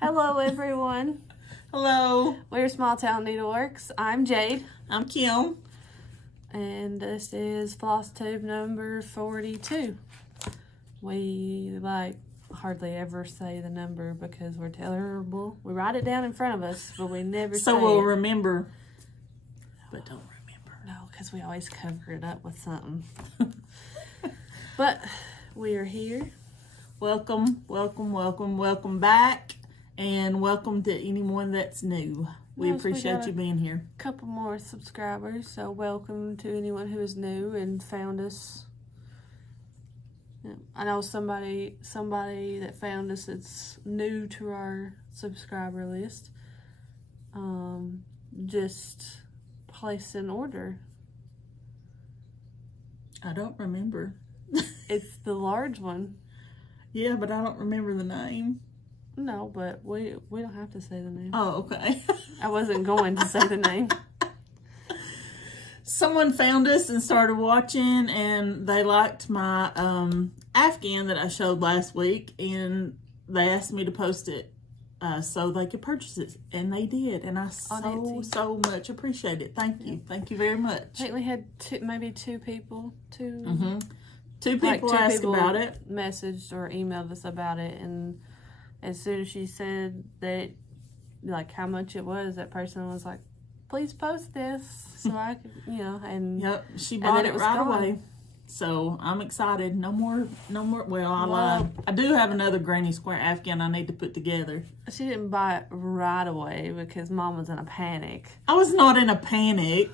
Hello, everyone. Hello. We're Small Town Needleworks. I'm Jade. I'm Kim. And this is Floss tube number 42. We, hardly ever say the number because we're terrible. We write it down in front of us, but we never say So we'll it. remember, but don't remember. No, because we always cover it up with something. But we are here. Welcome back, and welcome to anyone that's new. We Yes, we appreciate got you being here. a couple more subscribers, so welcome to anyone who is new and found us. Yeah, I know somebody that found us that's new to our subscriber list. Just place an order. I don't remember. It's the large one. Yeah, but I don't remember the name. No, but we don't have to say the name. Oh, okay. I wasn't going to say the name. Someone found us and started watching, and they liked my Afghan that I showed last week, and they asked me to post it so they could purchase it, and they did, and I so much appreciate it. Thank you. Thank you very much. I think we had two people asked about it, messaged or emailed us about it, and as soon as she said that, how much it was, that person was like, please post this so I could, and yep, she bought it right gone. away. So I'm excited. No more. Well, I lied. I do have another granny square Afghan I need to put together. She didn't buy it right away because Mom was in a panic. I was not in a panic.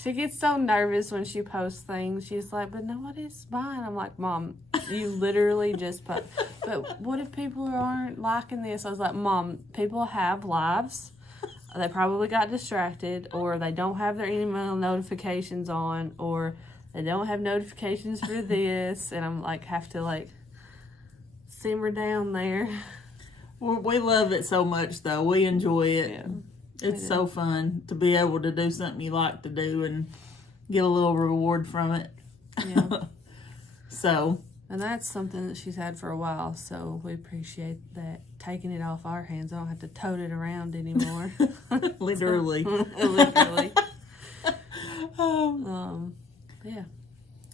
She gets so nervous when she posts things. She's like, but nobody's buying. I'm like, Mom, you literally just put. But what if people aren't liking this? I was like, Mom, people have lives. They probably got distracted, or they don't have their email notifications on, or they don't have notifications for this. And I'm like, have to simmer down there. Well, we love it so much, though. We enjoy it. Yeah. It's so fun to be able to do something you like to do and get a little reward from it. Yeah. So. And that's something that she's had for a while, so we appreciate that. Taking it off our hands, I don't have to tote it around anymore. Literally. Literally. Yeah.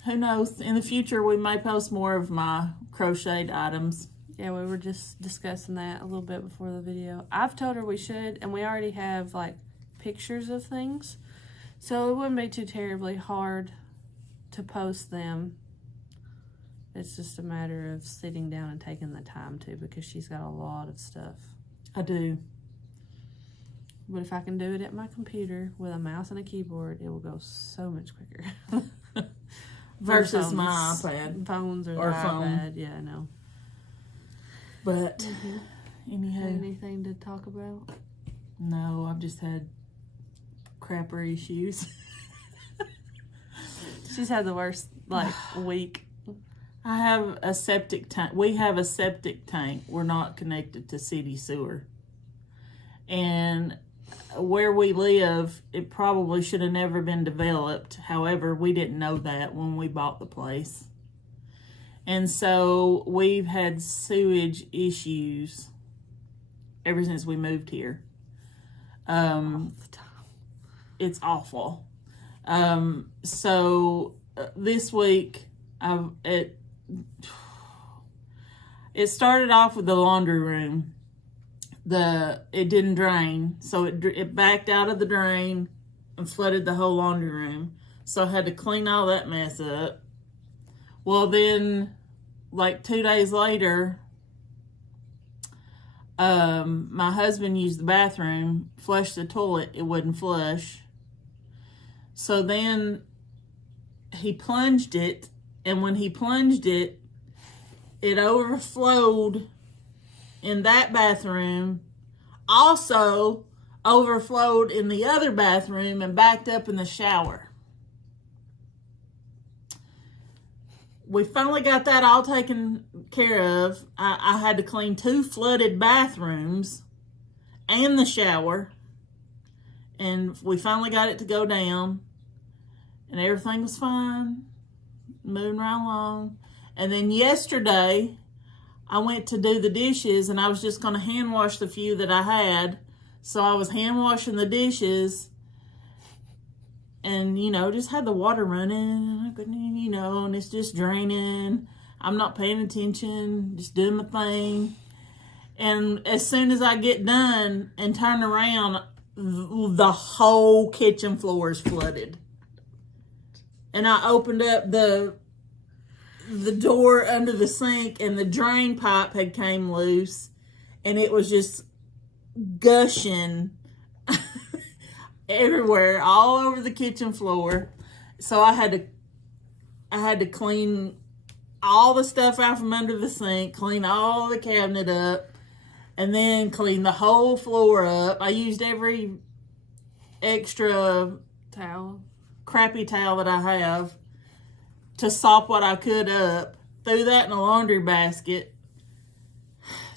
Who knows? In the future, we may post more of my crocheted items. Yeah, we were just discussing that a little bit before the video. I've told her we should, and we already have, pictures of things. So it wouldn't be too terribly hard to post them. It's just a matter of sitting down and taking the time to, because she's got a lot of stuff. I do. But if I can do it at my computer with a mouse and a keyboard, it will go so much quicker. Versus my iPad. Phones or phone. iPad, yeah, I know. But, anyhow. Anything to talk about? No, I've just had crapper issues. She's had the worst, week. I have a septic tank. We have a septic tank. We're not connected to city sewer. And where we live, it probably should have never been developed. However, we didn't know that when we bought the place. And so we've had sewage issues ever since we moved here. All the time. It's awful. So this week, it started off with the laundry room. It didn't drain, so it backed out of the drain and flooded the whole laundry room. So I had to clean all that mess up. Well, then, 2 days later, my husband used the bathroom, flushed the toilet, it wouldn't flush. So then he plunged it, and when he plunged it, it overflowed in that bathroom, also overflowed in the other bathroom, and backed up in the shower. We finally got that all taken care of. I had to clean 2 flooded bathrooms and the shower, and we finally got it to go down, and everything was fine, moving right along. And then yesterday, I went to do the dishes, and I was just going to hand wash the few that I had. So I was hand washing the dishes, and, just had the water running, and it's just draining. I'm not paying attention, just doing my thing. And as soon as I get done and turn around, the whole kitchen floor is flooded. And I opened up the door under the sink, and the drain pipe had came loose, and it was just gushing everywhere, all over the kitchen floor. So I had to clean all the stuff out from under the sink, clean all the cabinet up, and then clean the whole floor up. I used every extra crappy towel that I have to sop what I could up. Threw that in a laundry basket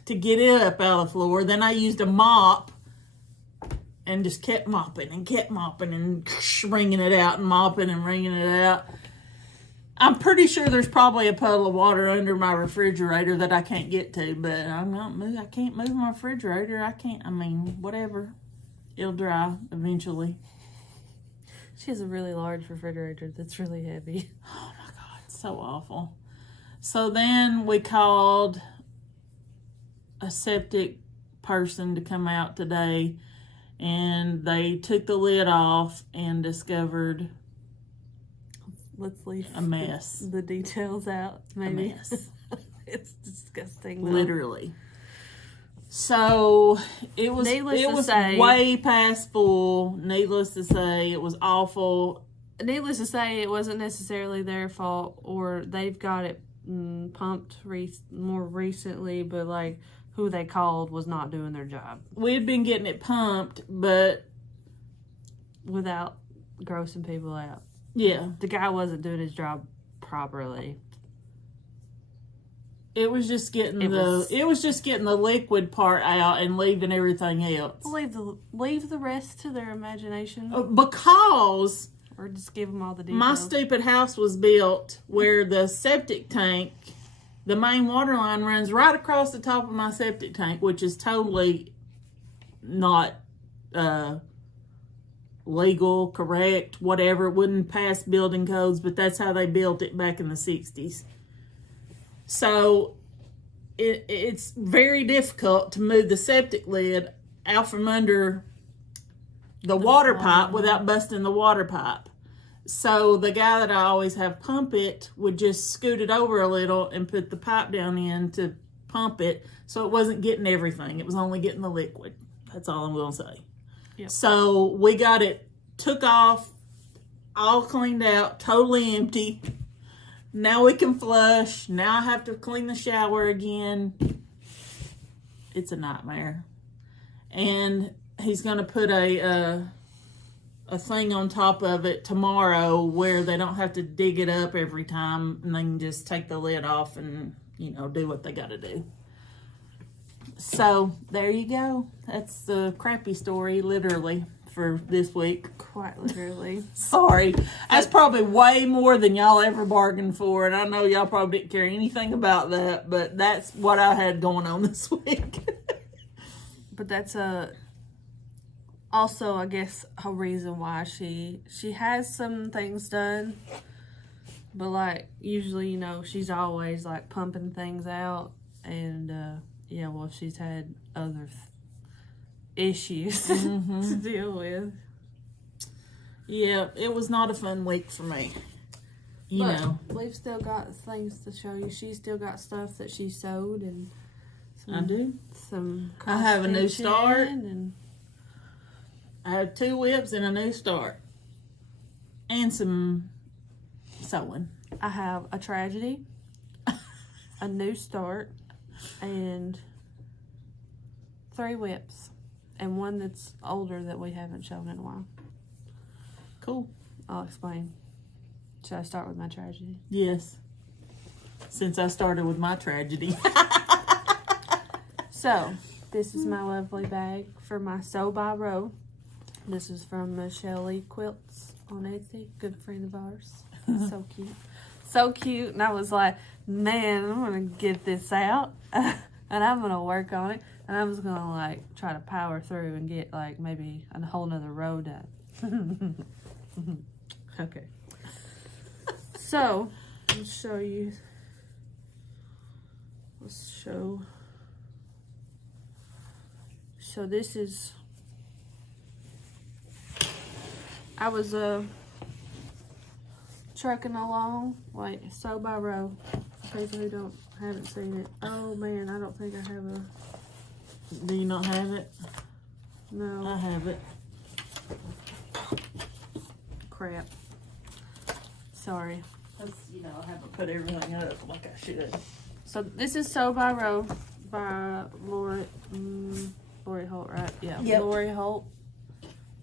to get it up out of the floor. Then I used a mop and just kept mopping and wringing it out and mopping and wringing it out. I'm pretty sure there's probably a puddle of water under my refrigerator that I can't get to, but I can't move my refrigerator. Whatever. It'll dry eventually. She has a really large refrigerator that's really heavy. Oh my God, it's so awful. So then we called a septic person to come out today, and they took the lid off and discovered Let's leave a mess. The details out, maybe. A mess. It's disgusting, though. Literally. So it was way past full. Needless to say, it was awful. Needless to say, it wasn't necessarily their fault, or they've got it pumped more recently, but like who they called was not doing their job. We had been getting it pumped, but without grossing people out. Yeah. The guy wasn't doing his job properly. It was just getting the liquid part out and leaving everything else. Leave the rest to their imagination. Because or just give them all the details. My stupid house was built where the septic tank, the main water line runs right across the top of my septic tank, which is totally not legal, correct, whatever. It wouldn't pass building codes, but that's how they built it back in the 60s. So it's very difficult to move the septic lid out from under the water pipe without busting the water pipe. So the guy that I always have pump it would just scoot it over a little and put the pipe down in to pump it, so it wasn't getting everything. It was only getting the liquid. That's all I'm going to say. Yep. So we got it took off, all cleaned out, totally empty. Now we can flush. Now I have to clean the shower again. It's a nightmare. And he's going to put a thing on top of it tomorrow where they don't have to dig it up every time, and they can just take the lid off and, do what they got to do. So there you go. That's the crappy story, literally, for this week. Quite literally. Sorry. That's probably way more than y'all ever bargained for, and I know y'all probably didn't care anything about that, but that's what I had going on this week. But that's also, I guess, a reason why she has some things done, but like usually, she's always like pumping things out, and well, she's had other issues to deal with. Yeah, it was not a fun week for me. We've still got things to show you. She's still got stuff that she sewed, and I do. I have a new start. And I have 2 WIPs and a new start. And some sewing. I have a tragedy, a new start, and 3 WIPs. And one that's older that we haven't shown in a while. Cool. I'll explain. Should I start with my tragedy? Yes. Since I started with my tragedy. So, this is my lovely bag for my Sew by Row. This is from Shelly Quilts on Esty, good friend of ours. So cute. So cute. And I was like, man, I'm gonna get this out and I'm gonna work on it, and I'm just gonna like try to power through and get like maybe a whole nother row done. Okay. So, let's show you. Let's show. So this is. I was trucking along, like sew by row. People who haven't seen it. Oh man, I don't think I have a. Do you not have it? No. I have it. Crap. Sorry. That's, I haven't put everything up like I should. So this is Sew by Row by Lori Holt, right? Yeah. Yep. Lori Holt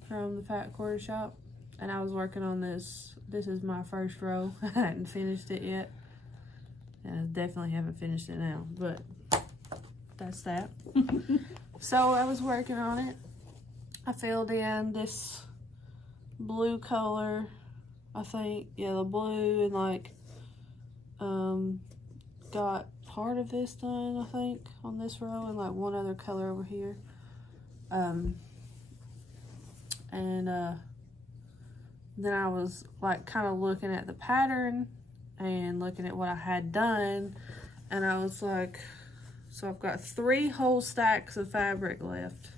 from the Fat Quarter Shop. And I was working on this. This is my first row. I hadn't finished it yet. And I definitely haven't finished it now. But that's that. So I was working on it. I filled in this blue color, I think. Yeah, the blue, and like got part of this done, I think, on this row, and like one other color over here. Then I was like kind of looking at the pattern and looking at what I had done, and I was like, so I've got 3 whole stacks of fabric left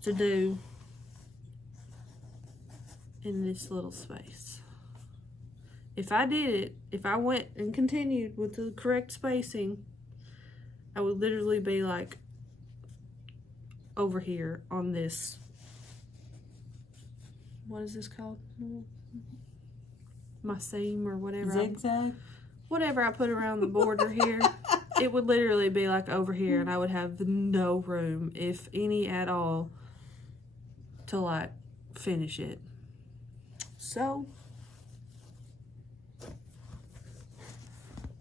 to do in this little space. If I did it, if I went and continued with the correct spacing, I would literally be like over here on this. What is this called? My seam or whatever. Zigzag? Whatever I put around the border here. It would literally be like over here, and I would have no room, if any at all, to like finish it. So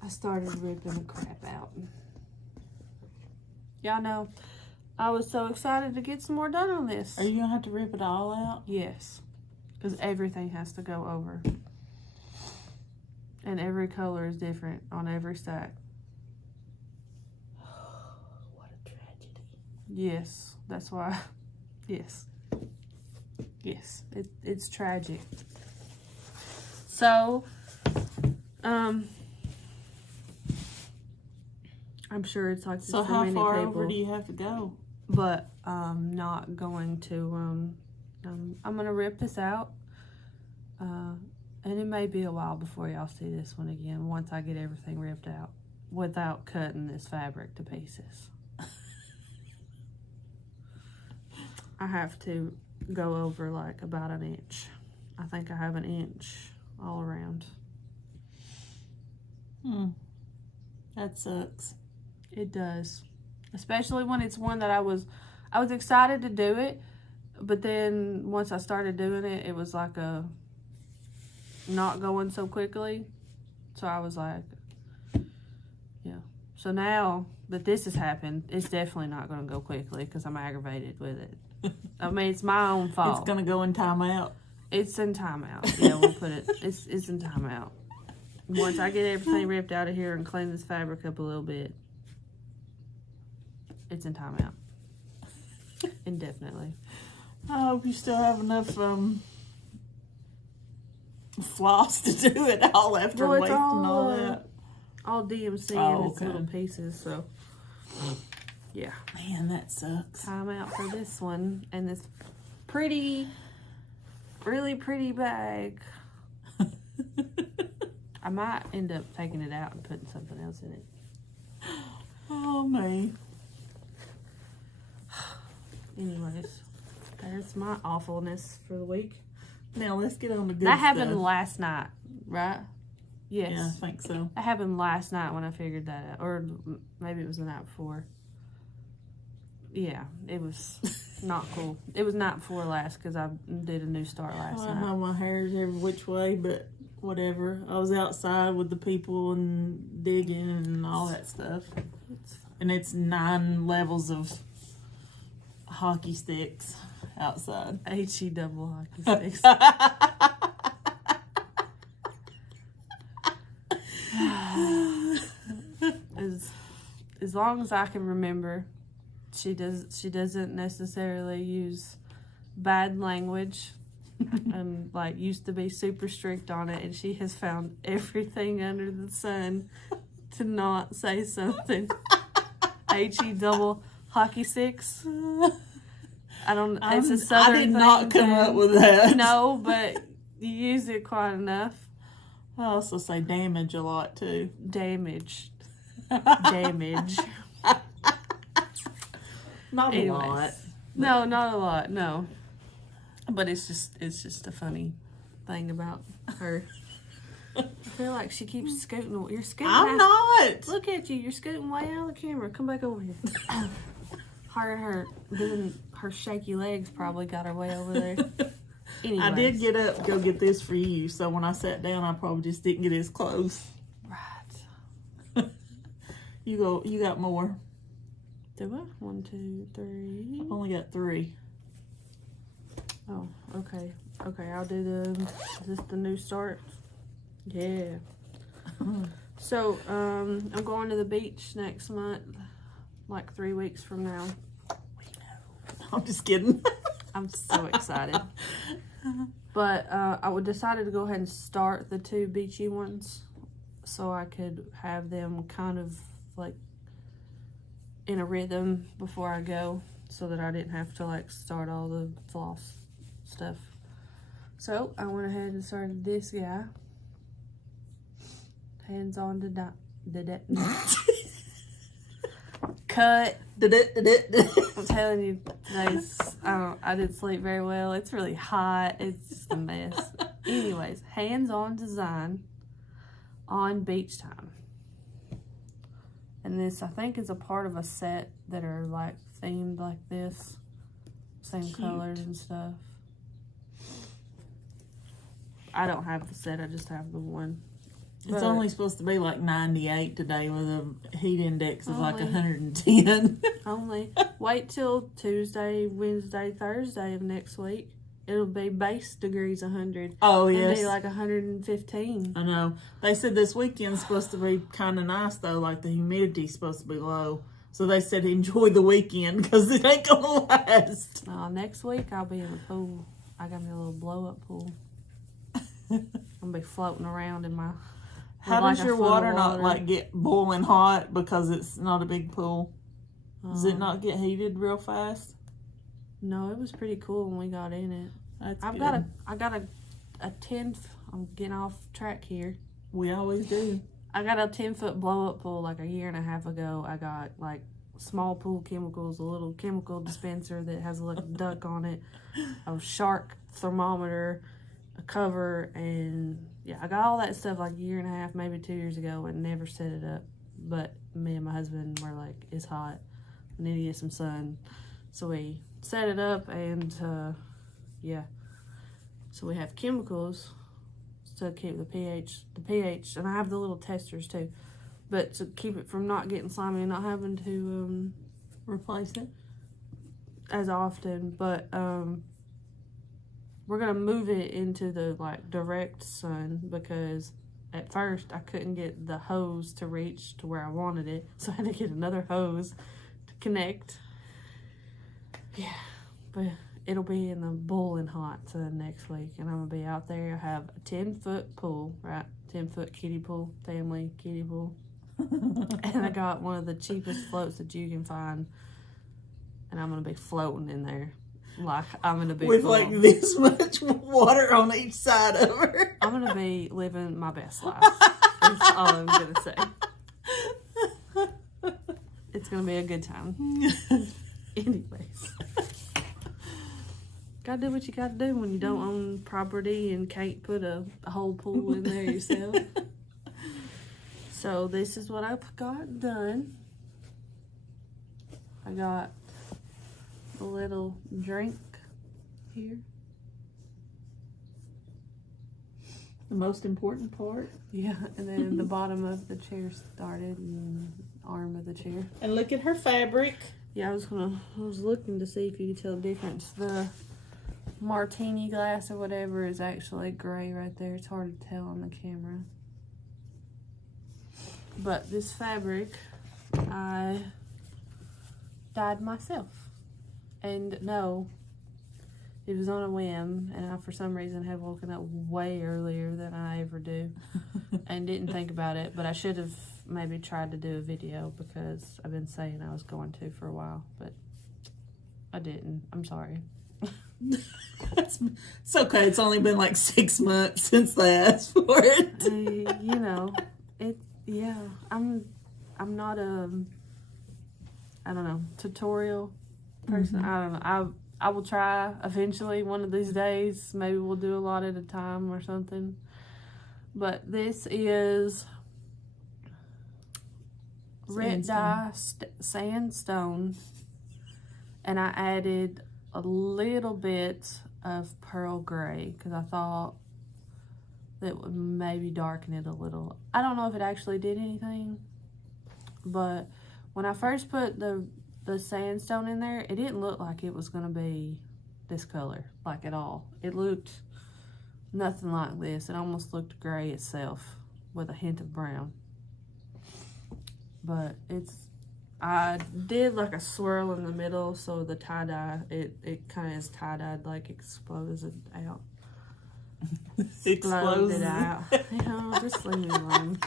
I started ripping the crap out. Y'all know I was so excited to get some more done on this. Are you gonna have to rip it all out? Yes, because everything has to go over, and every color is different on every stack. What a tragedy. Yes, that's why. Yes, it's tragic. So, I'm sure it's like this So for how many far people, over do you have to go? but I'm not going to. I'm gonna rip this out, and it may be a while before y'all see this one again. Once I get everything ripped out, without cutting this fabric to pieces. I have to go over like about an inch. I think I have an inch all around. That sucks. It does. Especially when it's one that I was excited to do it, but then once I started doing it, it was like a not going so quickly. So I was like, yeah. So now that this has happened, it's definitely not going to go quickly because I'm aggravated with it. I mean, it's my own fault. It's gonna go in timeout. It's in timeout. Yeah, we'll put it. It's in timeout. Once I get everything ripped out of here and clean this fabric up a little bit, it's in timeout. Indefinitely. I hope you still have enough floss to do it all after Well, it's wasting all all, that. All DMC in its little pieces, so yeah. Man, that sucks. Timeout for this one and this really pretty bag. I might end up taking it out and putting something else in it. Oh, me. Anyways, there's my awfulness for the week. Now let's get on the good That happened stuff. last night, right? Yes. Yeah, I think so. That happened last night when I figured that out. Or maybe it was the night before. Yeah, it was not cool. It was night before last because I did a new start last I night. know my hair's every which way, but whatever. I was outside with the people and digging and all that stuff. And it's 9 levels of hockey sticks outside. HE double hockey sticks. as long as I can remember, she doesn't necessarily use bad language. And like used to be super strict on it, and she has found everything under the sun to not say something. HE double hockey sticks. It's a southern thing. I did not come up with that. No, but you use it quite enough. I also say damage a lot too. Damage. Not Anyways. a lot. No, not a lot. No. But it's just a funny thing about her. I feel like she keeps scooting. You're scooting. I'm not. Look at you. You're scooting way out of the camera. Come back over here. Her shaky legs probably got her way over there. Anyways. I did get up to go get this for you, so when I sat down, I probably just didn't get as close. Right. You got more. Do I? 1, 2, 3. I've only got 3. Oh, okay. Okay, I'll do is this the new start? Yeah. So, I'm going to the beach next month, like 3 weeks from now. We know. I'm just kidding. I'm so excited. But I decided to go ahead and start the 2 beachy ones so I could have them kind of like in a rhythm before I go, so that I didn't have to like start all the floss stuff. So I went ahead and started this guy. Hands on the cut. I'm telling you, today's, I didn't sleep very well. It's really hot. It's just a mess. Anyways, hands-on design on beach time. And this, I think, is a part of a set that are like themed like this. Same Cute. colors and stuff. I don't have the set, I just have the one. It's But only supposed to be like 98 today with a heat index of like Only. 110. only wait till Tuesday, Wednesday, Thursday of next week. It'll be base degrees 100. Oh, It'll yes. be like 115. I know. They said this weekend's supposed to be kind of nice, though. Like, the humidity's supposed to be low. So they said enjoy the weekend because it ain't going to last. Next week, I'll be in the pool. I got me a little blow-up pool. I'm going to be floating around in my... How like does a your foot of water not, like, get boiling hot because it's not a big pool? Does it not get heated real fast? No, it was pretty cool when we got in it. That's I got a 10... I'm getting off track here. We always do. I got a 10-foot blow-up pool like a year and a half ago. I got like small pool chemicals, a little chemical dispenser that has a little duck on it, a shark thermometer, a cover, and yeah, I got all that stuff like a year and a half, maybe 2 years ago, and never set it up. But me and my husband were like, it's hot, we need to get some sun. So we set it up, and yeah. So we have chemicals to keep the pH, and I have the little testers too, but to keep it from not getting slimy and not having to Replace it? as often. But we're gonna move it into the like direct sun, because at first I couldn't get the hose to reach to where I wanted it, so I had to get another hose to connect. Yeah, but it'll be in the boiling hot sun next week, and I'm gonna be out there. I have a 10-foot pool, right? 10-foot kiddie pool, family kiddie pool. And I got one of the cheapest floats that you can find, and I'm gonna be floating in there like I'm gonna be with like this much water on each side of her. I'm gonna be living my best life. That's all I'm gonna say. It's gonna be a good time. Anyways. Gotta do what you gotta do when you don't own property and can't put a whole pool in there yourself. So this is what I've got done. I got a little drink here. The most important part. Yeah, and then the bottom of the chair started and arm of the chair. And look at her fabric. Yeah, I was looking to see if you could tell the difference. The martini glass or whatever is actually gray right there. It's hard to tell on the camera. But this fabric I dyed myself. And no, it was on a whim, and I, for some reason, had woken up way earlier than I ever do and didn't think about it. But I should have maybe tried to do a video because I've been saying I was going to for a while, but I didn't. I'm sorry. It's okay. It's only been like 6 months since they asked for it. You know, yeah. I'm not a, I don't know, tutorial person. Mm-hmm. I don't know. I will try eventually one of these days. Maybe we'll do a lot at a time or something. But this is red dye sandstone, and I added a little bit of pearl gray because I thought that would maybe darken it a little. I don't know if it actually did anything, but when I first put the sandstone in there, it didn't look like it was going to be this color, like at all. It looked nothing like this. It almost looked gray itself with a hint of brown. But I did like a swirl in the middle, so the tie-dye, it kind of is tie-dyed, like exploded out. Exploded out. You know, just leave me alone.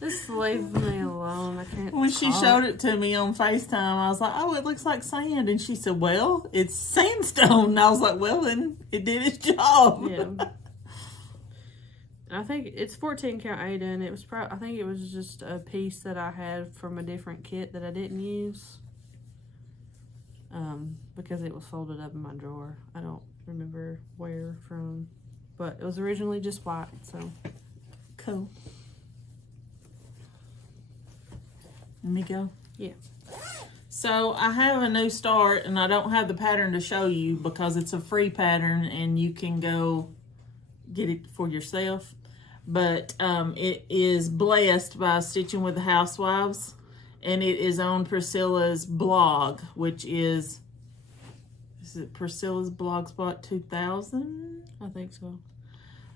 Just leave me alone. I can't. When she showed it to me on FaceTime, I was like, oh, it looks like sand. And she said, well, it's sandstone. And I was like, well, then it did its job. Yeah. I think it's 14 count Ada, and it was I think it was just a piece that I had from a different kit that I didn't use. Because it was folded up in my drawer. I don't remember where from, but it was originally just white, so. Cool. Let me go. Yeah. So I have a new start, and I don't have the pattern to show you because it's a free pattern and you can go get it for yourself. But it is blessed by Stitching with the Housewives, and it is on Priscilla's blog, which is it Priscilla's Blogspot 2000? I think so.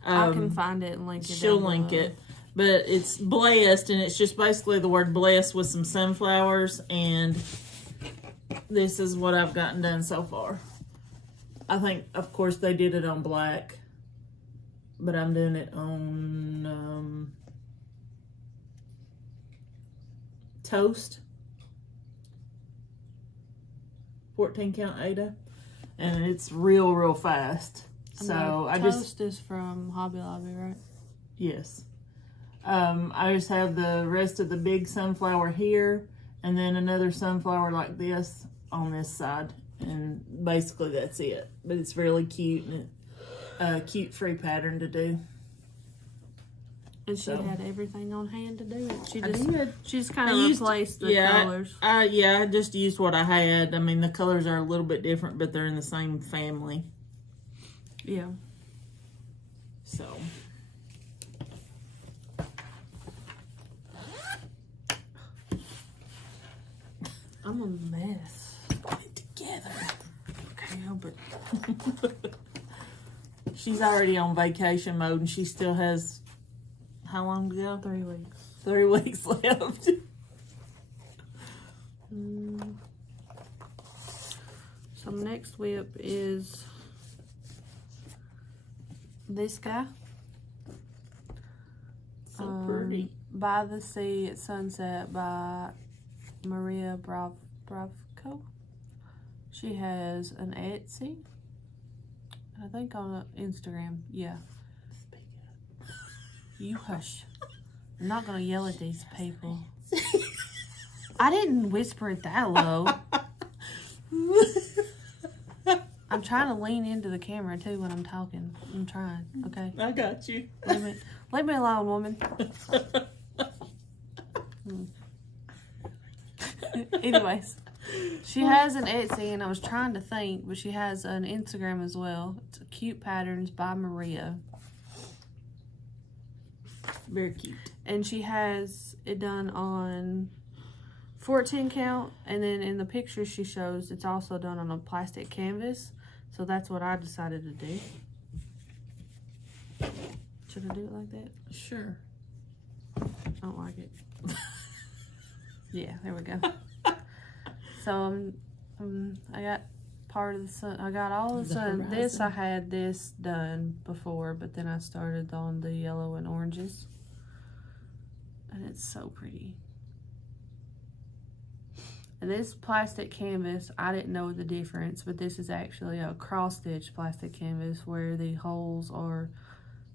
I can find it and link it. She'll link it. But it's blessed, and it's just basically the word blessed with some sunflowers, and this is what I've gotten done so far. I think, of course, they did it on black, but I'm doing it on toast, 14 count Ada, and it's real fast. So I just toast is from Hobby Lobby, right? Yes. I just have the rest of the big sunflower here, and then another sunflower like this on this side, and basically that's it. But it's really cute, and a cute free pattern to do. And she had everything on hand to do it. She just kind I of used- replaced the colors. I just used what I had. I mean, the colors are a little bit different, but they're in the same family. Yeah. So. I'm a mess. Put it together. Can't help it. She's already on vacation mode, and she still has how long to go? 3 weeks. 3 weeks left. So next WIP is this guy. So pretty. By the Sea at Sunset by Maria Bravco. She has an Etsy. I think on Instagram. Yeah. You hush. I'm not gonna yell at these people. I didn't whisper it that low. I'm trying to lean into the camera too when I'm talking. I'm trying. Okay. I got you. Leave me alone, woman. Anyways, she has an Etsy, and I was trying to think, but she has an Instagram as well. It's Cute Patterns by Maria. Very cute. And she has it done on 14 count, and then in the picture she shows it's also done on a plastic canvas. So that's what I decided to do. Should I do it like that? Sure. I don't like it. Yeah, there we go. So I got part of the sun. I got all the sun. horizon. This I had this done before, but then I started on the yellow and oranges, and it's so pretty. And this plastic canvas, I didn't know the difference, but this is actually a cross-stitch plastic canvas where the holes are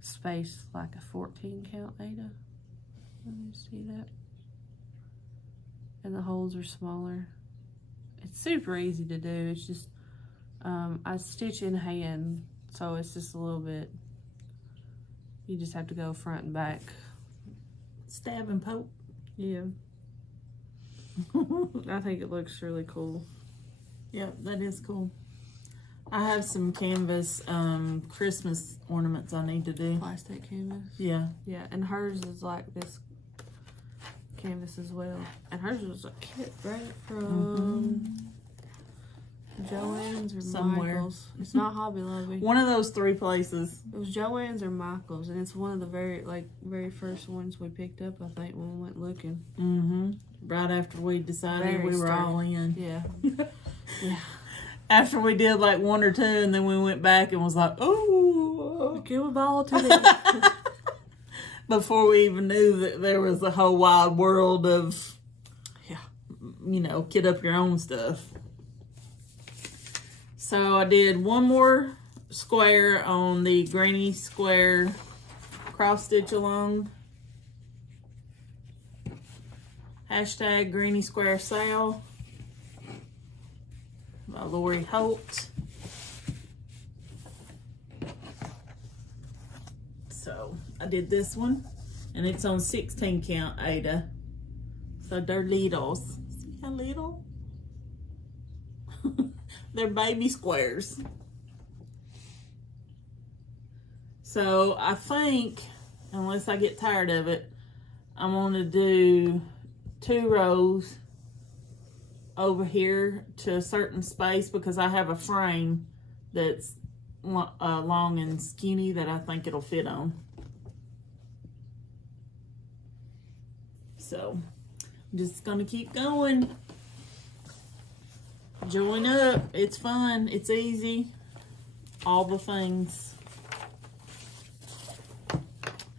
spaced like a 14 count, Ada. Let me see that. And the holes are smaller. It's super easy to do. It's just, I stitch in hand, so it's just a little bit, you just have to go front and back. Stab and poke. Yeah. I think it looks really cool. Yep, that is cool. I have some canvas Christmas ornaments I need to do. Plastic canvas. Yeah. Yeah, and hers is like this canvas as well. And hers was a kit, right? From Joann's or Somewhere. Michael's. It's not Hobby Lobby. One of those three places. It was Joann's or Michael's, and it's one of the very first ones we picked up, I think, when we went looking. Mm-hmm. Right after we decided we were all in. Yeah. Yeah. After we did like one or two, and then we went back and was like, oh. Give a ball today. Before we even knew that there was a whole wide world of, Yeah. you know, kit up your own stuff. So I did one more square on the granny square cross stitch along. Hashtag Granny Square Sale by Lori Holt. So I did this one, and it's on 16 count, Ada. So they're littles. See how little? They're baby squares. So I think, unless I get tired of it, I'm going to do 2 rows over here to a certain space because I have a frame that's long and skinny that I think it'll fit on. So I'm just gonna keep going. Join up. It's fun. It's easy. All the things.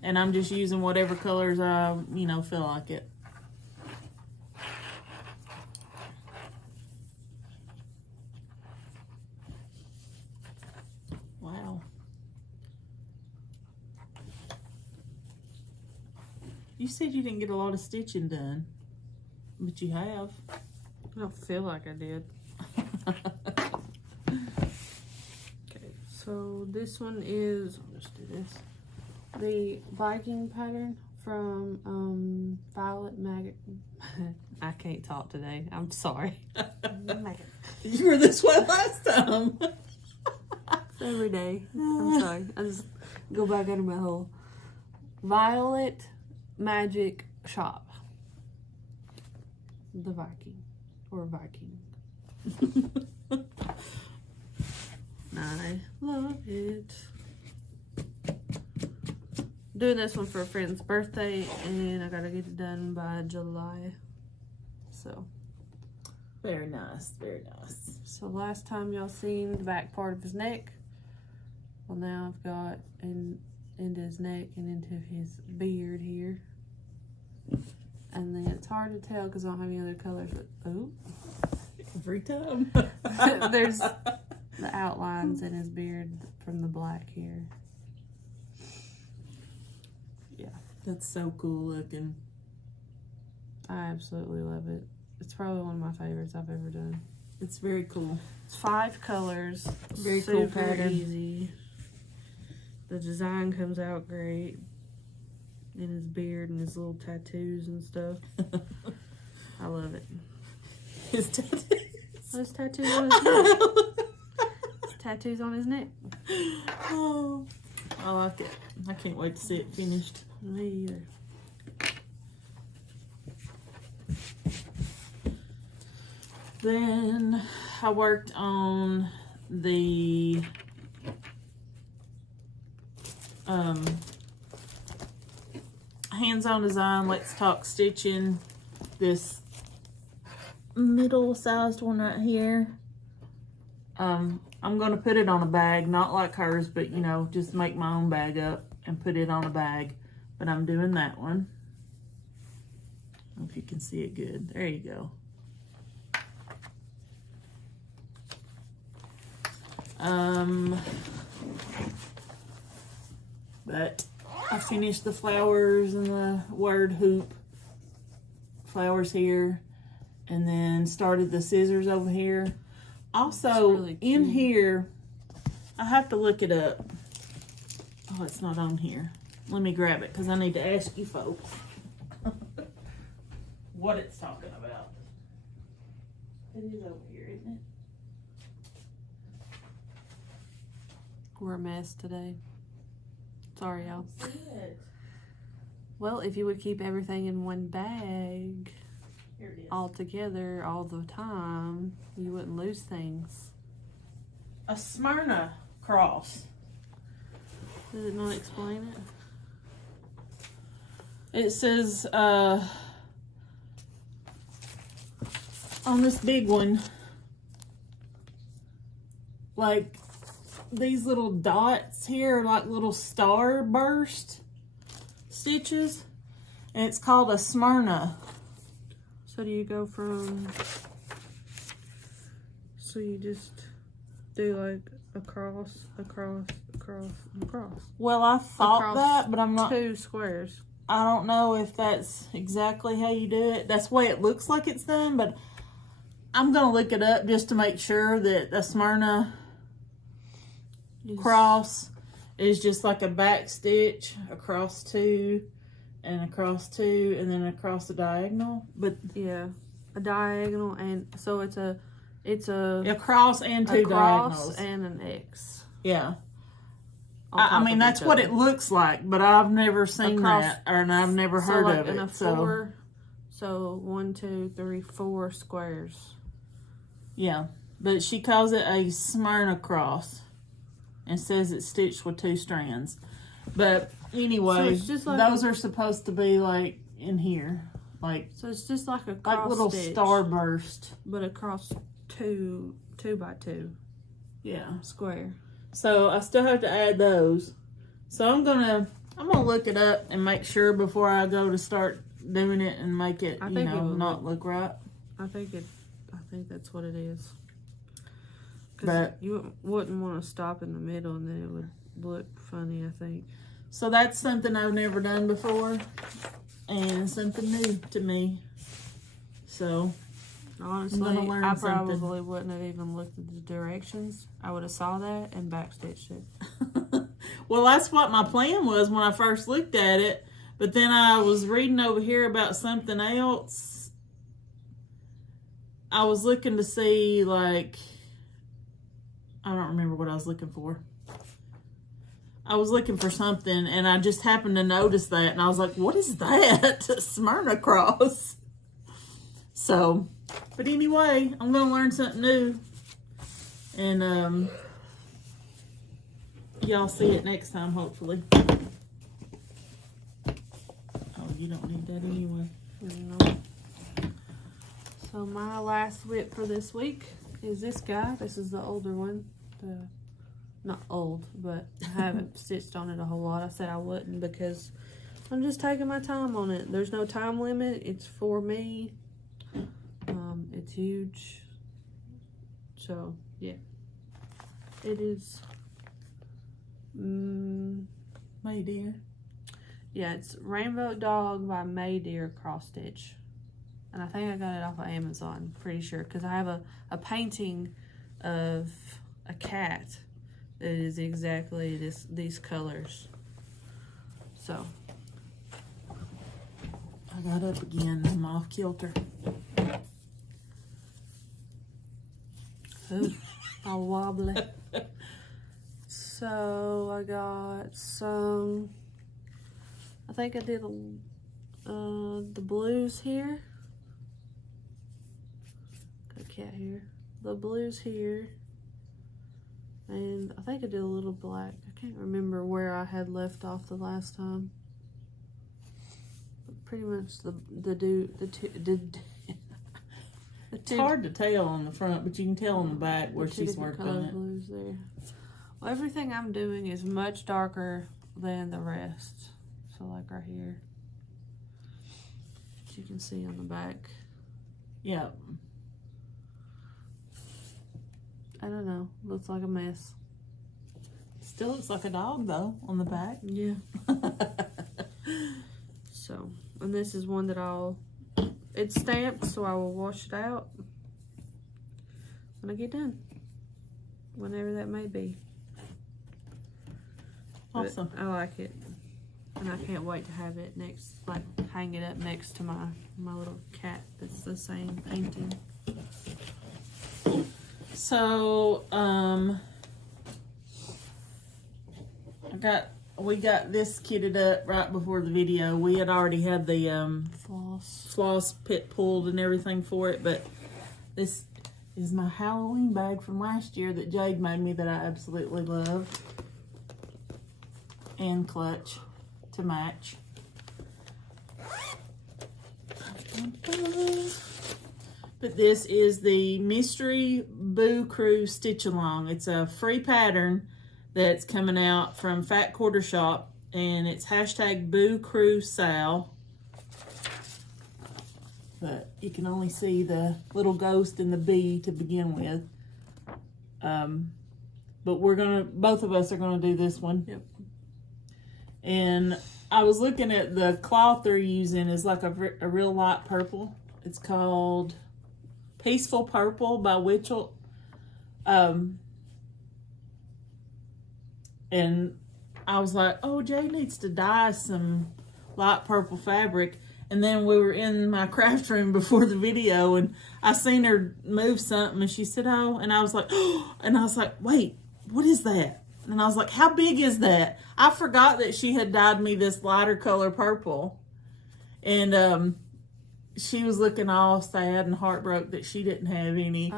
And I'm just using whatever colors I, feel like it. Wow. You said you didn't get a lot of stitching done, but you have. I don't feel like I did. Okay, so this one is, I'll just do this. The Viking pattern from Violet Maggot. I can't talk today. I'm sorry. You were this way last time. It's every day. I'm sorry. I just go back under my hole. Violet Magic Shop. The Viking. Or Viking. I love it. Doing this one for a friend's birthday, and I gotta get it done by July. So Very nice, very nice. So last time y'all seen the back part of his neck. Well, now I've got into his neck and into his beard here. And then it's hard to tell because I don't have any other colors, but oh. Every time. There's the outlines in his beard from the black here. Yeah. That's so cool looking. I absolutely love it. It's probably one of my favorites I've ever done. It's very cool. It's 5 colors. Very cool super pattern. easy. The design comes out great. In his beard and his little tattoos and stuff. I love it. His tattoos. His tattoos on his neck. His tattoos on his neck. Oh, I like it. I can't wait to see it finished. Me either. Then I worked on the hands-on design, let's talk stitching, this middle-sized one right here. I'm going to put it on a bag, not like hers, but, you know, just make my own bag up and put it on a bag. But I'm doing that one. I don't know if you can see it good. There you go. But I finished the flowers and the word hoop flowers here, and then started the scissors over here. Also, really in cute. here, I have to look it up. Oh, it's not on here. Let me grab it because I need to ask you folks what it's talking about. It is over here, isn't it? We're a mess today. Sorry, y'all. See it. Well, if you would keep everything in one bag Here it is. all together all the time, you wouldn't lose things. A Smyrna cross. Does it not explain it? It says on this big one, like these little dots here are like little star burst stitches, and it's called a Smyrna. So do you go from, so you just do like across, across, across, and across? Well, I thought Across that, but I'm not. 2 squares. I don't know if that's exactly how you do it. That's the way it looks like it's done, but I'm gonna look it up just to make sure that the Smyrna cross is just like a back stitch across 2 and across 2 and then across the diagonal. But Yeah, a diagonal, and so it's a cross and 2 cross diagonals. and an X. Yeah. on I top mean, of that's each what other. it looks like, but I've never seen Across- that, and I've never So heard like of in it. a 4, so 1, 2, 3, 4 squares. Yeah, but she calls it a Smyrna cross and says it's stitched with 2 strands. But anyway, So it's just like those are supposed to be like in here, like So it's just like a cross little stitch, starburst. but across 2 by 2 Yeah. square. So I still have to add those. So I'm gonna look it up and make sure before I go to start doing it and make it, I think it will not look right. I think that's what it is. 'Cause But you wouldn't want to stop in the middle, and then it would look funny, I think. so that's something I've never done before and something new to me. So Honestly, gonna learn I something. probably wouldn't have even looked at the directions. I would have saw that and backstitched it. well, that's what my plan was when I first looked at it. But then I was reading over here about something else. I was looking to see, like, I don't remember what I was looking for. I was looking for something, and I just happened to notice that, and I was like, what is that? Smyrna cross. So, but anyway, I'm going to learn something new. And y'all see it next time, hopefully. Oh, you don't need that anyway. No. So my last WIP for this week is this guy. This is the older one. Not old, but I haven't stitched on it a whole lot. I said I wouldn't because I'm just taking my time on it. There's no time limit. It's for me. It's huge. So, yeah. It is. My dear. Yeah, it's Rainbow Dog by May Deer cross stitch. And I think I got it off of Amazon, pretty sure. Because I have a painting of a cat that is exactly these colors. So. I got up again. I'm off kilter. Ooh, all wobbly. So I got some. I think I did the blues here. Got a cat here. The blues here. And I think I did a little black. I can't remember where I had left off the last time. But pretty much It's hard to tell on the front, but you can tell on the back where she's worked on it. Blues there. Well, everything I'm doing is much darker than the rest. So like right here, as you can see on the back. Yeah. I don't know. Looks like a mess. Still looks like a dog though on the back. Yeah. So, and this is one that it's stamped, so I will wash it out when I get done. Whenever that may be. Awesome. But I like it. And I can't wait to have it next, like hang it up next to my little cat that's the same painting. So, we got this kitted up right before the video. We had already had the floss pit pulled and everything for it, but this is my Halloween bag from last year that Jade made me that I absolutely love. And clutch to match. But this is the Mystery Boo Crew Stitch Along. It's a free pattern that's coming out from Fat Quarter Shop, and it's hashtag Boo Crew Sal. But you can only see the little ghost and the bee to begin with. But both of us are gonna do this one. Yep. And I was looking at the cloth they're using is like a real light purple. It's called Peaceful Purple by Witchell. And I was like, oh, Jay needs to dye some light purple fabric. And then we were in my craft room before the video, and I seen her move something, and she said, oh, and I was like, oh, and I was like, wait, what is that? And I was like, how big is that? I forgot that she had dyed me this lighter color purple. And she was looking all sad and heartbroken that she didn't have any.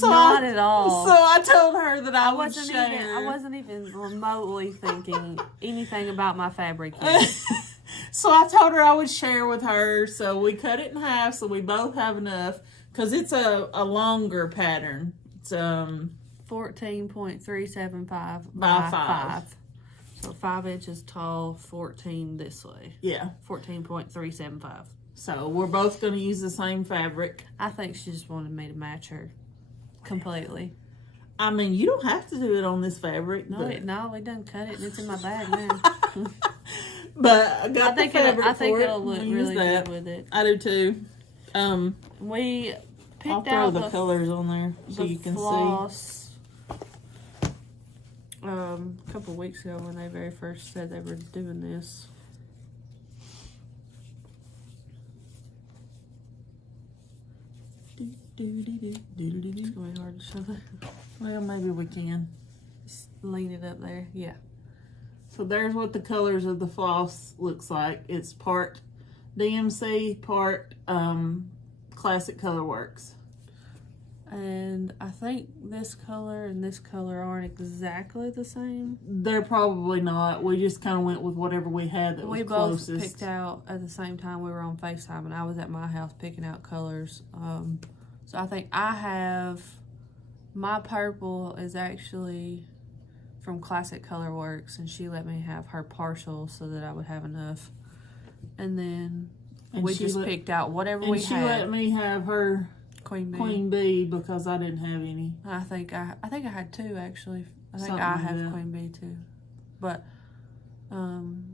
Not at all. So I told her that I would share. I wasn't even remotely thinking anything about my fabric yet. So I told her I would share with her. So we cut it in half so we both have enough. Because it's a longer pattern. It's 14.375 by 5. So 5 inches tall, 14 this way. Yeah. 14.375. So we're both going to use the same fabric. I think she just wanted me to match her completely. I mean, you don't have to do it on this fabric. No, we done cut it and it's in my bag now. But I got the fabric I think for it'll it. look really good with it. I do too. We picked I'll throw out the colors on there so you can Floss, a couple weeks ago when they very first said they were doing this. It's gonna be hard to show that. Well, maybe we can. Just lean it up there. Yeah. So there's what the colors of the floss looks like. It's part DMC, part Classic Colorworks. And I think this color and this color aren't exactly the same. They're probably not. We just kind of went with whatever we had that was closest. We both picked out at the same time. We were on FaceTime, and I was at my house picking out colors. So I think I have, my purple is actually from Classic Colorworks, and she let me have her partial so that I would have enough. And then we just picked out whatever we had. And she let me have her Queen Bee because I didn't have any. I think I had 2 actually. I think I have Queen Bee too. But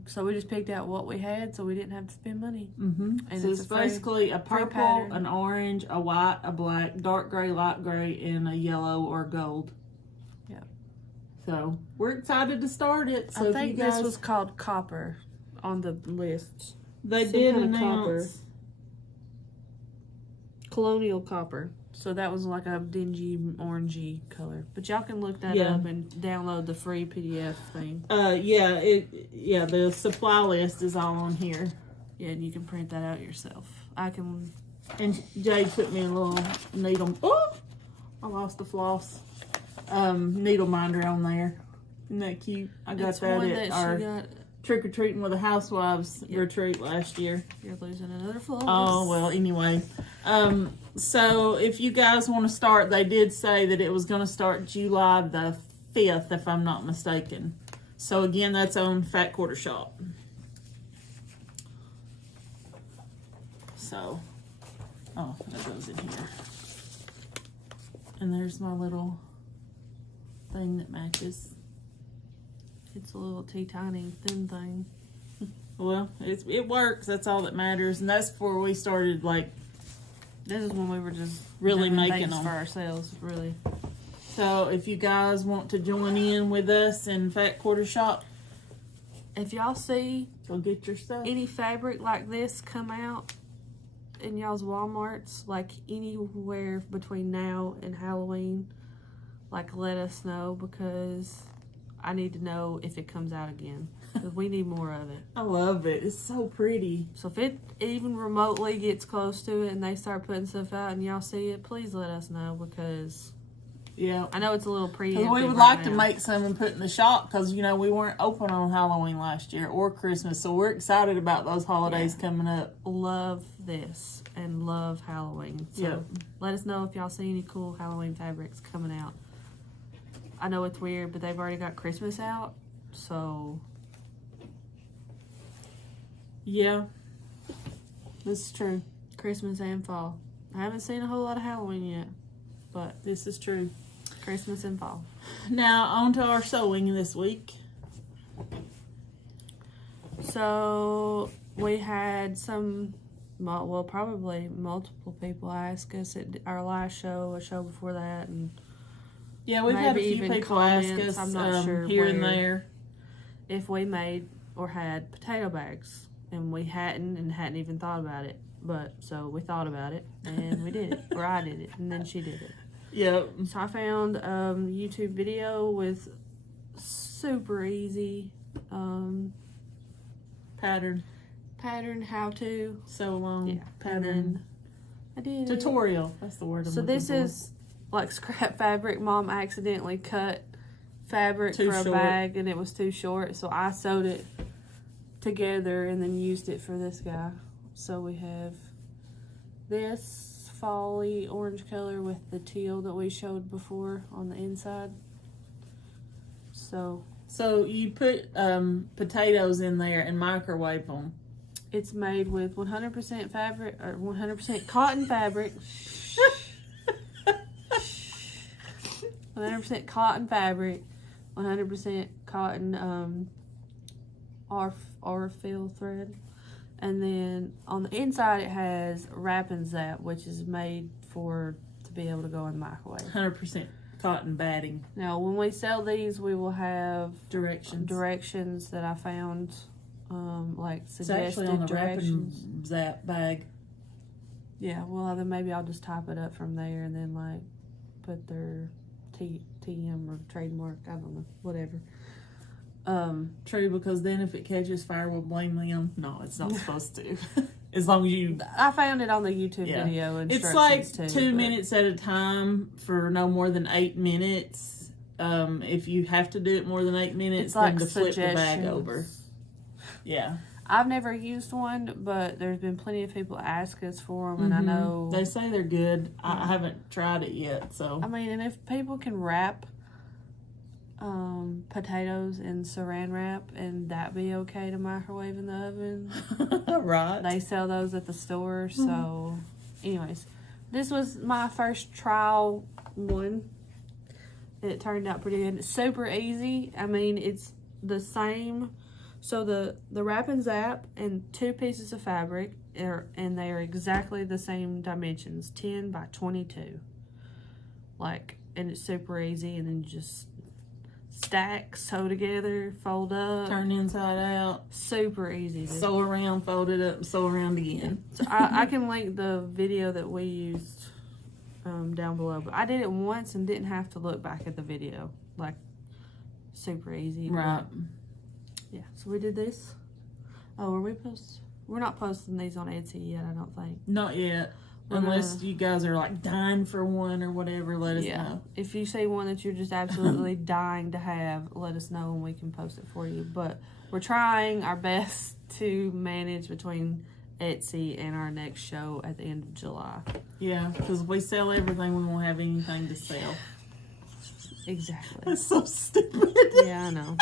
so we just picked out what we had, so we didn't have to spend money. Mm-hmm. And so it's basically a purple, an orange, a white, a black, dark gray, light gray, and a yellow or gold. Yeah. So we're excited to start it. So I think this was called copper on the list. They did announce colonial copper. So that was like a dingy orangey color. But y'all can look that up and download the free PDF thing. The supply list is all on here. Yeah, and you can print that out yourself. And Jade put me a little needle. Oh, I lost the floss. Needle minder on there. Isn't that cute? I got that at our trick-or-treating with a housewives retreat last year. You're losing another Floss. Oh, well, anyway. So if you guys want to start, they did say that it was going to start July the 5th, if I'm not mistaken. So again, that's on Fat Quarter Shop. So, oh, that goes in here. And there's my little thing that matches. It's a little teeny thin thing. Well, it works. That's all that matters. And that's before we started, like, this is when we were just really doing making things them for ourselves, really. So if you guys want to join in with us in Fat Quarter Shop, if y'all see go get your stuff. Any fabric like this come out in y'all's Walmarts, like anywhere between now and Halloween, like let us know, because I need to know if it comes out again, because we need more of it. I love it. It's so pretty. So if it even remotely gets close to it and they start putting stuff out and y'all see it, please let us know, because yeah, I know it's a little preemptive. We would like to make some and put in the shop, because you know we weren't open on Halloween last year or Christmas, so we're excited about those holidays coming up. Love this and love Halloween. So let us know if y'all see any cool Halloween fabrics coming out. I know it's weird, but they've already got Christmas out, so yeah, this is true. Christmas and fall. I haven't seen a whole lot of Halloween yet, but this is true. Christmas and fall. Now on to our sewing this week. So we had some, well, probably multiple people ask us at our last show, a show before that, and yeah, we've had a few people ask us I'm not sure here and there if we made or had potato bags, and we hadn't even thought about it. But so we thought about it and we did it, or I did it, and then she did it. Yep. So I found a YouTube video with super easy pattern how to sew along pattern. I did tutorial. That's the word. So this is like scrap fabric. Mom accidentally cut fabric for a bag and it was too short, so I sewed it together and then used it for this guy. So we have this folly orange color with the teal that we showed before on the inside. So you put potatoes in there and microwave them. It's made with 100% fabric, or 100% cotton fabric. 100% cotton fabric, 100% cotton Orfil thread. And then on the inside it has Wrap and Zap, which is made to be able to go in the microwave. 100% cotton batting. Now when we sell these, we will have directions that I found, like suggested it's actually on the directions. Wrap and Zap bag. Yeah, well then maybe I'll just type it up from there and then like put their TM or trademark, I don't know, whatever. True, because then if it catches fire, we'll blame them. No, it's not supposed to. As long as you... I found it on the YouTube video instructions. It's like 2 minutes at a time for no more than 8 minutes. If you have to do it more than 8 minutes, then to flip the bag over. Yeah. I've never used one, but there's been plenty of people ask us for them, and I know... They say they're good. I haven't tried it yet, so... I mean, and if people can wrap potatoes in saran wrap and that be okay to microwave in the oven, right? They sell those at the store. So anyways, this was my first trial one. It turned out pretty good. It's super easy. I mean, it's the same. So the Wrap and Zap and 2 pieces of fabric and they are exactly the same dimensions, 10 by 22. Like, and it's super easy, and then you just stack, sew together, fold up, turn inside out. Super easy. Sew around, fold it up, sew around again. So I can link the video that we used down below. But I did it once and didn't have to look back at the video. Like, super easy. Right. Yeah. So we did this. Oh, we're not posting these on Etsy yet, I don't think. Not yet. Unless you guys are like dying for one or whatever, let us know. If you see one that you're just absolutely dying to have, let us know and we can post it for you. But we're trying our best to manage between Etsy and our next show at the end of July. Yeah, because if we sell everything, we won't have anything to sell. Exactly. That's so stupid. Yeah, I know.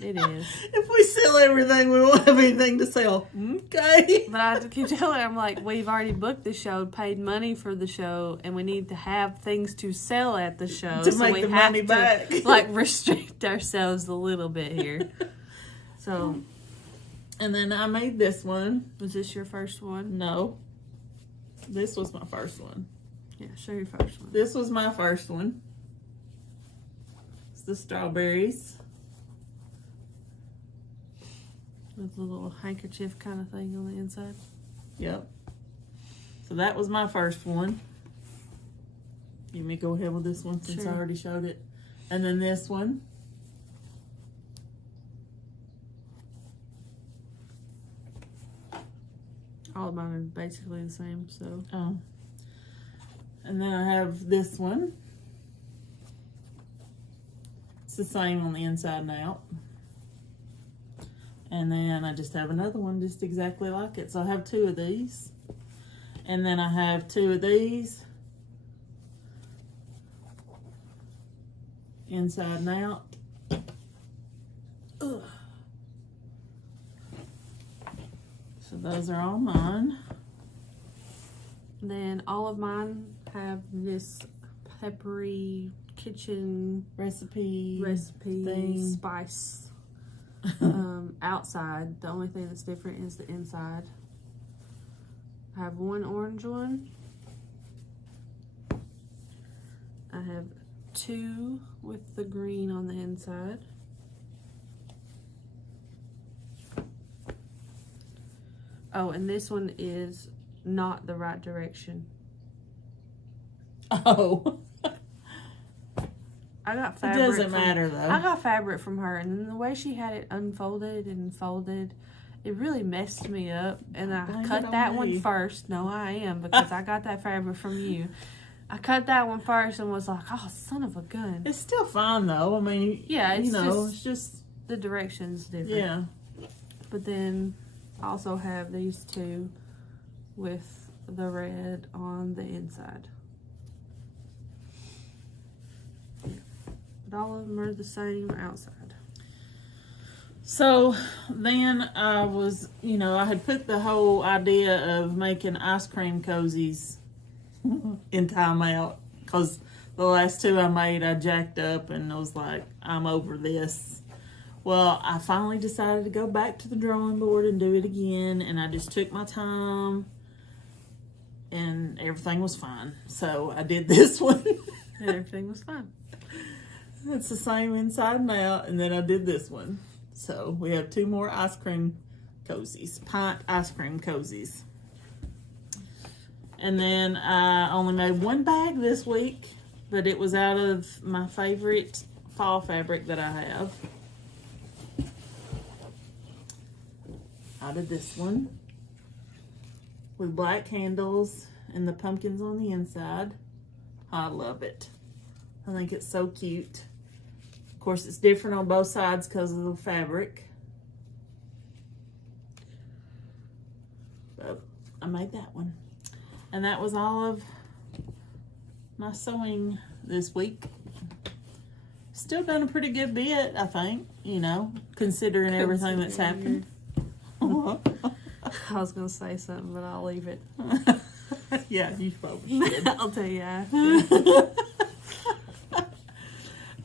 It is. If we sell everything, we won't have anything to sell. Okay. But I keep telling her, I'm like, we've already booked the show, paid money for the show, and we need to have things to sell at the show. To make the money back. Like, restrict ourselves a little bit here. So. And then I made this one. Was this your first one? No. This was my first one. Yeah, show your first one. This was my first one. It's the strawberries. With a little handkerchief kind of thing on the inside. Yep. So that was my first one. You may go ahead with this one since I already showed it. And then this one. All of mine are basically the same, so. Oh. And then I have this one. It's the same on the inside and out. And then I just have another one just exactly like it. So I have two of these. And then I have two of these. Inside and out. Ugh. So those are all mine. Then all of mine have this peppery kitchen recipe thing. Spice. Outside, the only thing that's different is the inside. I have one orange one. I have two with the green on the inside. Oh, and this one is not the right direction. Oh. I got fabric. It doesn't matter though. I got fabric from her, and then the way she had it unfolded and folded, it really messed me up. And I cut that one first. No, I am, because I got that fabric from you. I cut that one first and was like, oh, son of a gun. It's still fine though. I mean, yeah, it's just the direction's different. Yeah. But then I also have these two with the red on the inside. All of them are the same outside. So then I was, I had put the whole idea of making ice cream cozies in timeout because the last two I made, I jacked up and I was like, I'm over this. Well, I finally decided to go back to the drawing board and do it again, and I just took my time and everything was fine. So I did this one. And everything was fine. It's the same inside and out, and then I did this one. So we have two more ice cream cozies, pint ice cream cozies. And then I only made one bag this week, but it was out of my favorite fall fabric that I have. I did this one with black candles and the pumpkins on the inside. I love it. I think it's so cute. Of course, it's different on both sides because of the fabric. But I made that one. And that was all of my sewing this week. Still done a pretty good bit, I think, considering everything that's happened. I was going to say something, but I'll leave it. Yeah, you probably should. I'll tell you after.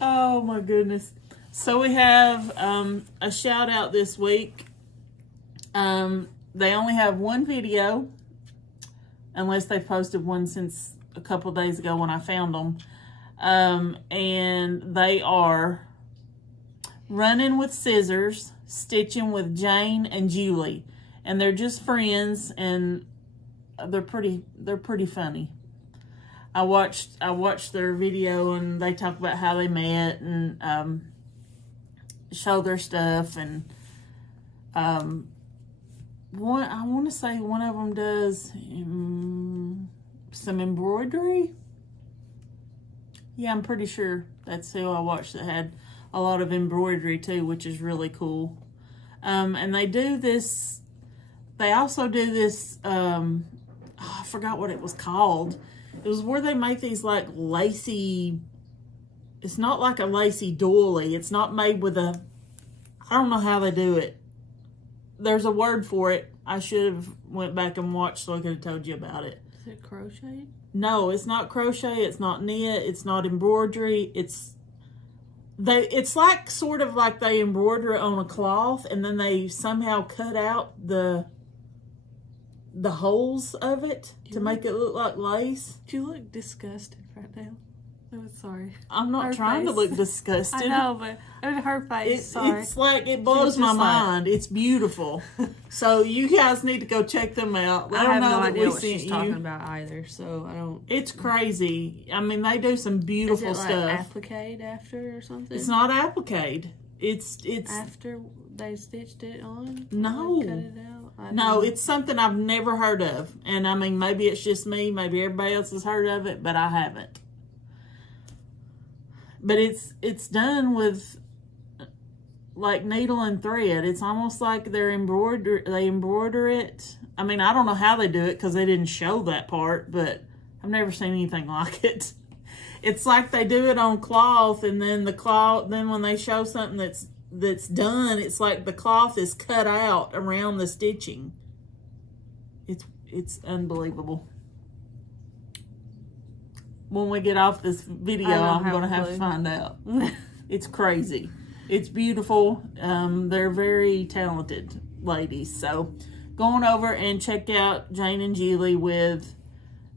Oh my goodness. So we have a shout out this week. They only have one video, unless they posted one since a couple days ago when I found them. And they are running with scissors, stitching with Jane and Julie. And they're just friends, and they're pretty funny. I watched their video, and they talk about how they met and show their stuff, and I want to say one of them does some embroidery. Yeah, I'm pretty sure that's who I watched that had a lot of embroidery too, which is really cool. And they do this, they also do this, I forgot what it was called. It was where they make these like lacy, it's not like a lacy doily. It's not made with a, I don't know how they do it. There's a word for it. I should have went back and watched so I could have told you about it. Is it crochet? No, it's not crochet. It's not knit. It's not embroidery. It's like sort of like they embroider it on a cloth and then they somehow cut out the holes of it to make it look like lace. You look disgusted right now. I'm sorry. I'm not trying to look disgusted. I know, but her face. Sorry. It's like it blows my mind. It's beautiful. So you guys need to go check them out. I have no idea what she's talking about either, so I don't. It's crazy. I mean, they do some beautiful stuff. Applique after or something? It's not applique. It's after they stitched it on. No. Cut it out. No, it's something I've never heard of, and I mean, maybe it's just me. Maybe everybody else has heard of it, but I haven't. But it's done with like needle and thread. It's almost like they embroider it. I mean, I don't know how they do it because they didn't show that part, but I've never seen anything like it. It's like they do it on cloth, and then then when they show something that's done, it's like the cloth is cut out around the stitching. It's unbelievable. When we get off this video, I'm going to have to find out. It's crazy. It's beautiful. They're very talented ladies. So go on over and check out Jane and Julie with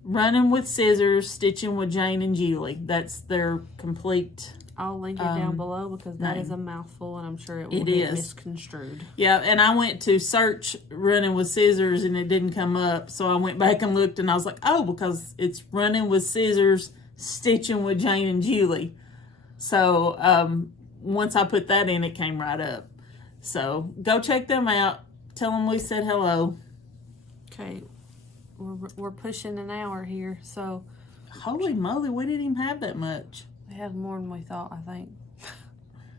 Running with Scissors, Stitching with Jane and Julie. That's their complete I'll link it down below because that is a mouthful and I'm sure it will get misconstrued. Yeah, and I went to search Running with Scissors and it didn't come up. So I went back and looked and I was like, oh, because it's Running with Scissors, Stitching with Jane and Julie. So once I put that in, it came right up. So go check them out. Tell them we said hello. Okay, we're pushing an hour here, so. Holy moly, we didn't even have that much. We had more than we thought, I think.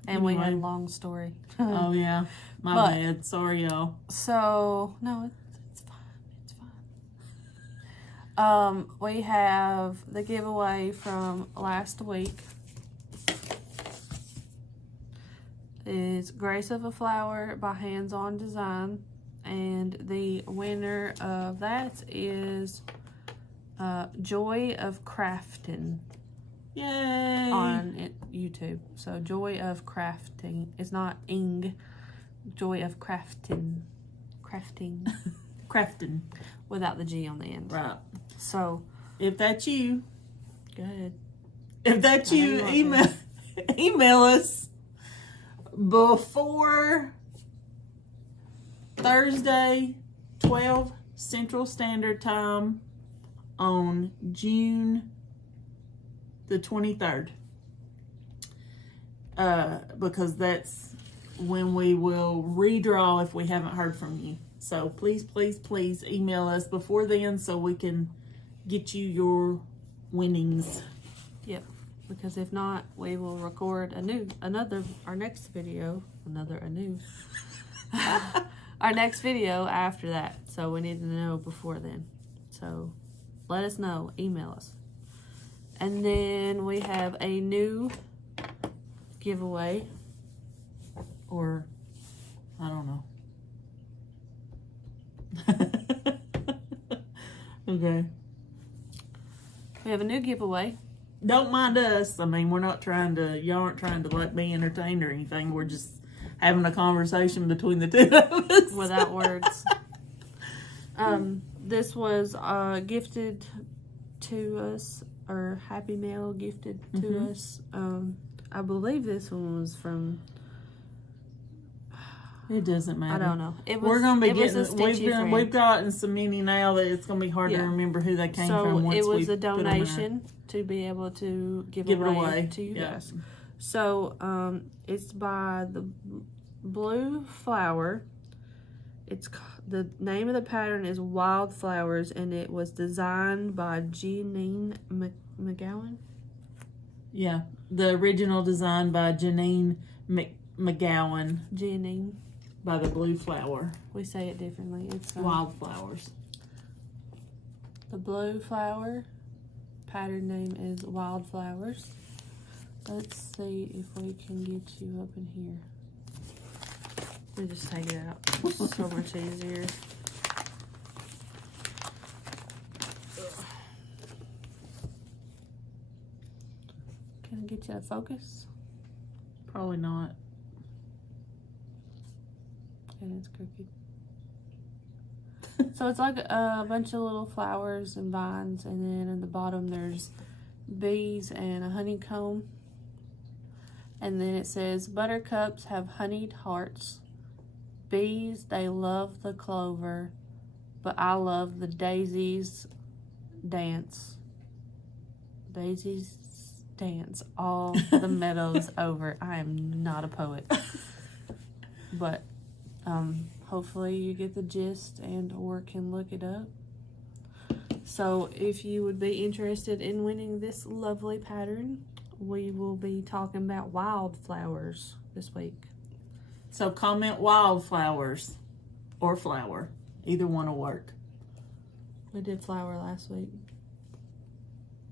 And we had a long story. Oh, yeah. My bad. Sorry, y'all. So, no, it's fine. It's fine. We have the giveaway from last week. Is Grace of a Flower by Hands On Design. And the winner of that is Joy of Crafting. Yay! On YouTube. So Joy of Crafting. It's not ing. Joy of Crafting. Crafting. Without the G on the end. Right. So. If that's you. Go ahead. If that's you, email us before Thursday, 12 Central Standard Time on June the 23rd. Because that's when we will redraw if we haven't heard from you. So please, please, please email us before then so we can get you your winnings. Yep. Because if not, we will record our next video, our next video after that. So we need to know before then. So let us know. Email us. And then we have a new giveaway. Or, I don't know. Okay. We have a new giveaway. Don't mind us. I mean, y'all aren't trying to like be entertained or anything. We're just having a conversation between the two of us. Without words. This was gifted to us, or Happy Mail gifted to us. I believe this one was from. It doesn't matter. I don't know. We're gonna be getting. We've gotten so many now that it's gonna be hard to remember who they came from. Once it was a donation to be able to give it away to you guys. So it's by the Blue Flower, The name of the pattern is Wildflowers, and it was designed by Janine McGowan. Yeah, the original design by Janine McGowan. Janine. By the blue flower. We say it differently. It's Wildflowers. The blue flower pattern name is Wildflowers. Let's see if we can get you up in here. We just take it out. It's so much easier. Can I get you to focus? Probably not. And it's crooked. So it's like a bunch of little flowers and vines, and then in the bottom there's bees and a honeycomb. And then it says, buttercups have honeyed hearts. Bees, they love the clover, but I love the daisies dance. Daisies dance all the meadows over. I am not a poet. But hopefully you get the gist and or can look it up. So if you would be interested in winning this lovely pattern, we will be talking about wildflowers this week. So comment wildflowers or flower. Either one will work. We did flower last week.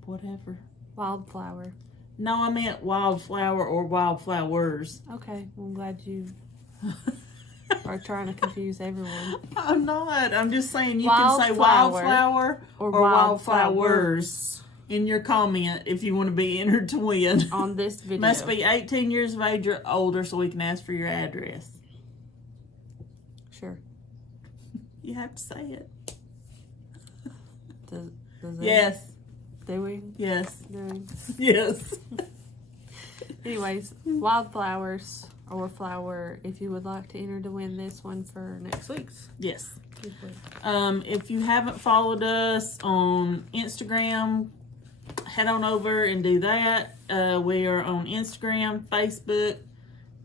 Whatever. Wildflower. No, I meant wildflower or wildflowers. Okay, well, I'm glad you are trying to confuse everyone. I'm not. I'm just saying you can say wildflower or wildflowers in your comment if you want to be entered to win. On this video. Must be 18 years of age or older so we can ask for your address. Sure. You have to say it. Does it? Yes. Do we? Yes. Do we? Yes. Anyways, wildflowers or flower if you would like to enter to win this one for next week's. Yes. If you haven't followed us on Instagram, head on over and do that. We are on Instagram, Facebook,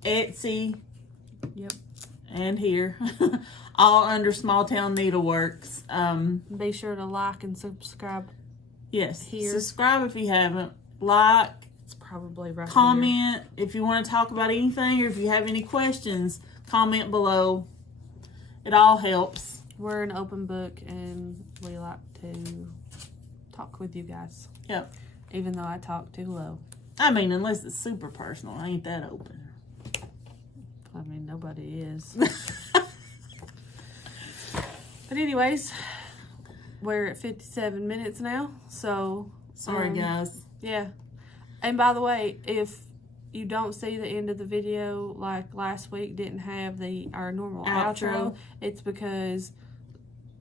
Etsy. Yep. And here. All under Small Town Needleworks. Be sure to like and subscribe. Yes. Here. Subscribe if you haven't. Like. It's probably right Comment here. if you want to talk about anything or if you have any questions, comment below. It all helps. We're an open book and we like to talk with you guys. Yep. Even though I talk too low. I mean, unless it's super personal. I ain't that open. I mean, nobody is. But anyways, we're at 57 minutes now. So, sorry, guys. Yeah. And by the way, if you don't see the end of the video, like last week didn't have our normal outro, it's because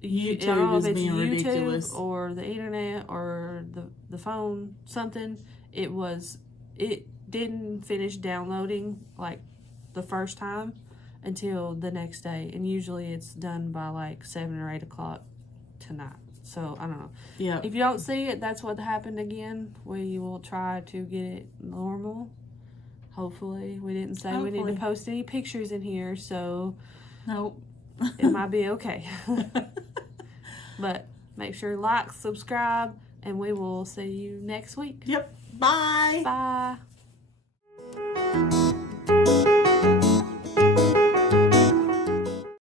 YouTube is being ridiculous. Or the internet or the phone, something. It didn't finish downloading like the first time until the next day. And usually it's done by like 7 or 8 o'clock tonight. So, I don't know. Yeah. If you don't see it, that's what happened again. We will try to get it normal. Hopefully. We didn't say we need to post any pictures in here, so nope. It might be okay. But make sure to like, subscribe, and we will see you next week. Yep. Bye. Bye.